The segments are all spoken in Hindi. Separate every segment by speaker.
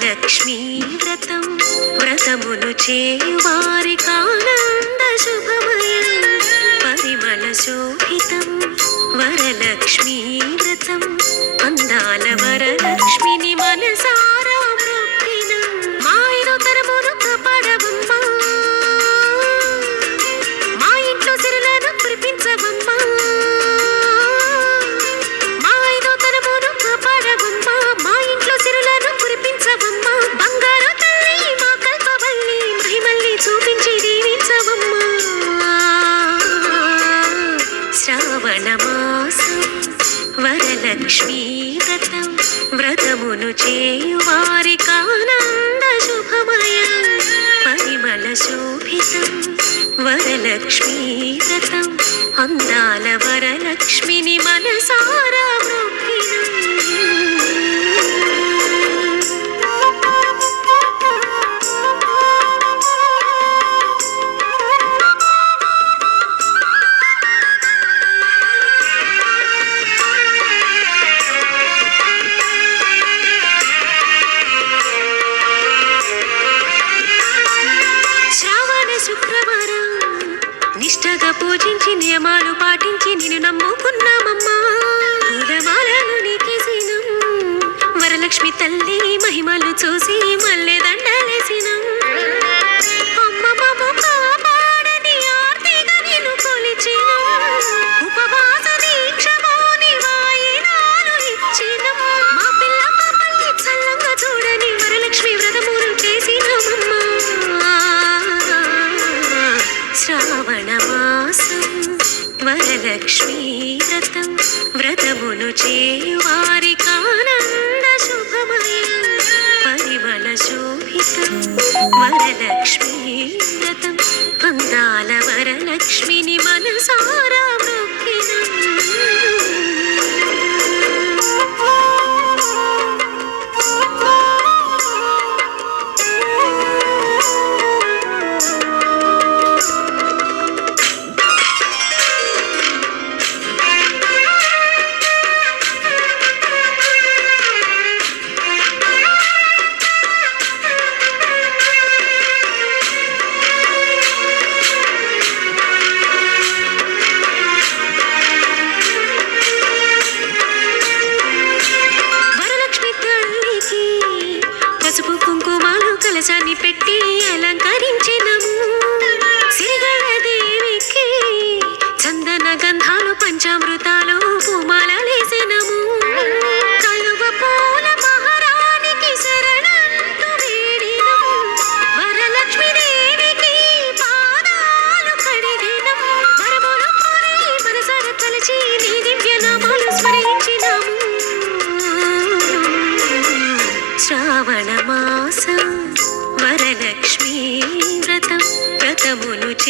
Speaker 1: వరలక్ష్మీ వ్రతం. వ్రతమును చేయువారి కానంద శుభమయం. పరిమళ శోభితం. Varalakshmi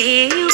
Speaker 1: see you.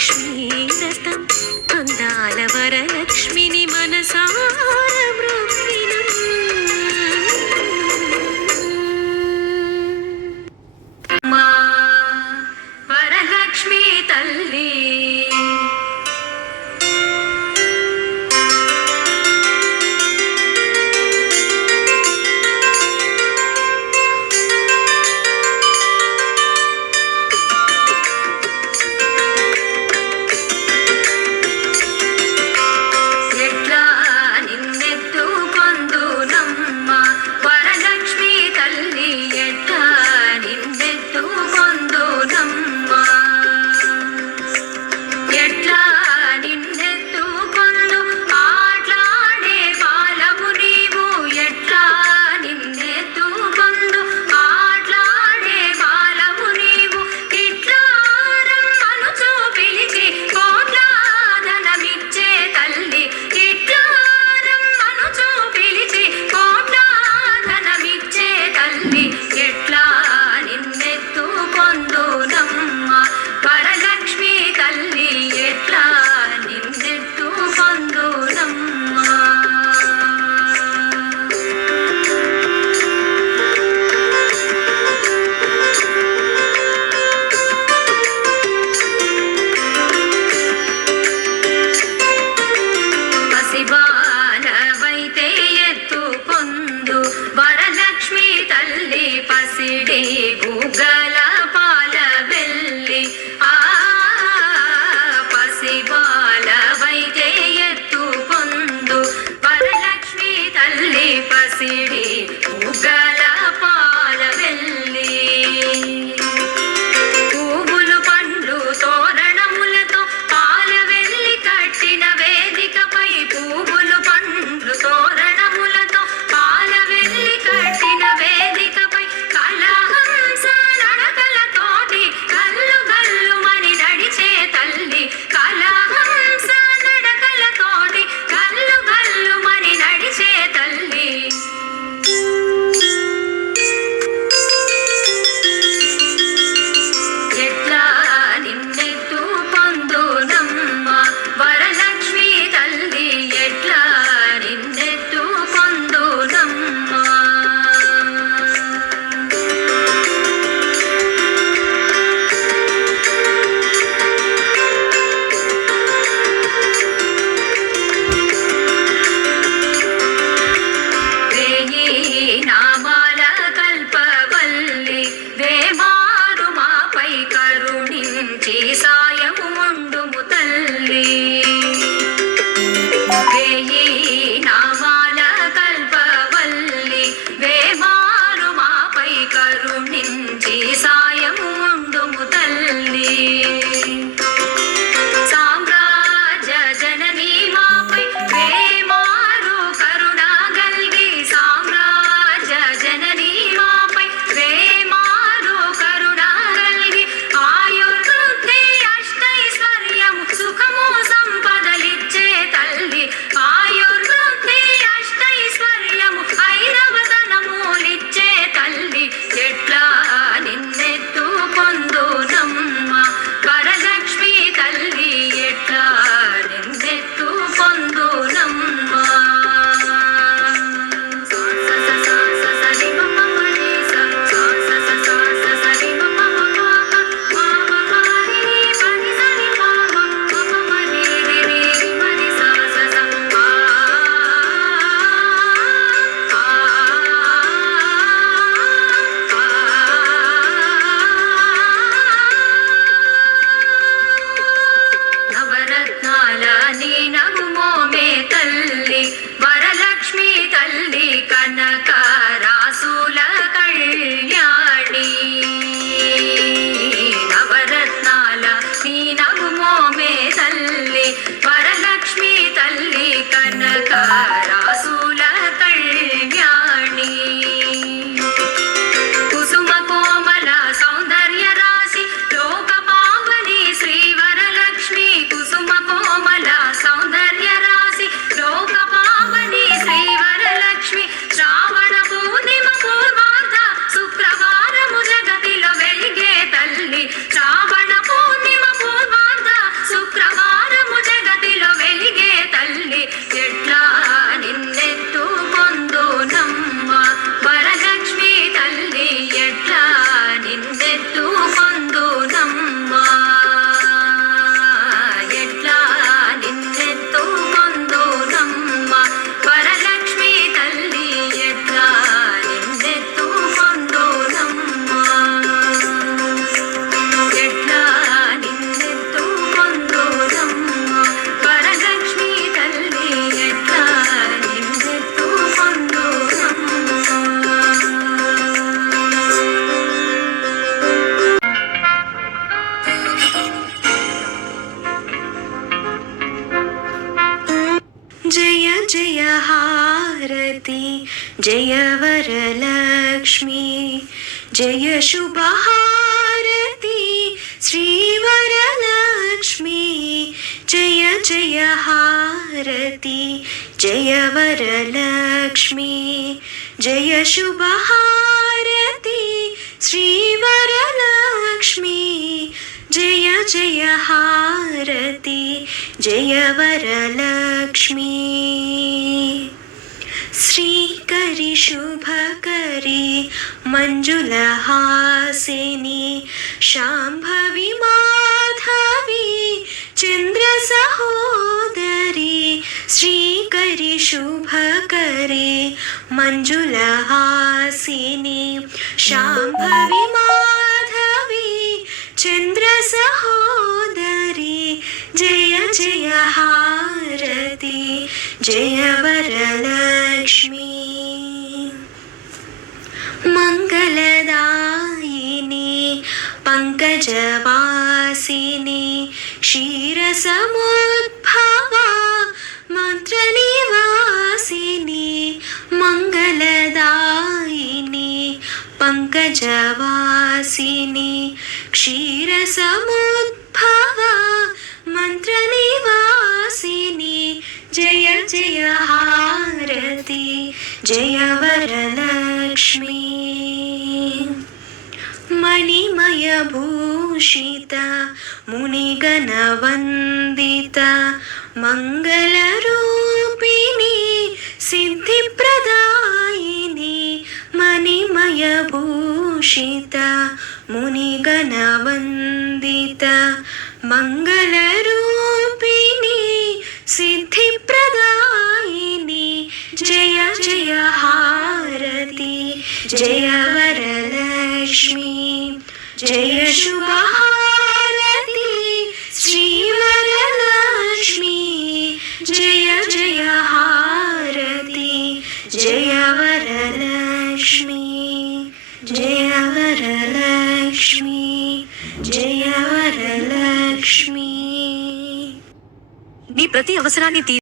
Speaker 1: వరలక్ష్మీ వ్రతం అందాల వరలక్ష్మిని మనసార
Speaker 2: सरस्वती जय वरलक्ष्मी, जय शुभहारती श्रीवरलक्ष्मी, जय जय हारती जय वरलक्ष्मी, जय शुभारती, श्रीवरलक्ष्मी, जय जय हारती जय वरलक्ष्मी। श्रीकरिशुभकरी मञ्जुलहासिनी शाम्भवि माधवी चन्द्रसहोदरी श्रीकरिशुभकरी मञ्जुलहासिनी शाम्भवि माधवी चन्द्रसहोदरी जय जय हारति, जय वरल जवासिनि क्षीरसमुद्भवा मन्त्रनिवासिनि मङ्गलदायिनि पङ्कजवासिनि क्षीरसमुद्भवा मन्त्रनिवासिनी जय जय हारति जय वरलक्ष्मी। मणिमयभू మునిగణవందిత మంగళరూపిణి సిద్ధిప్రదాయిని మణిమయభూషిత మునిగణవందిత మంగళరూపిణి సిద్ధిప్రదాయిని జయ జయ హారతి జయ వరలక్ష్మి జయ శుభహారతి శ్రీవరలక్ష్మి జయ జయ హారతి జయ వరలక్ష్మి జయ వరలక్ష్మి జయ వరలక్ష్మి నీ ప్రతి అవసరాన్ని తీ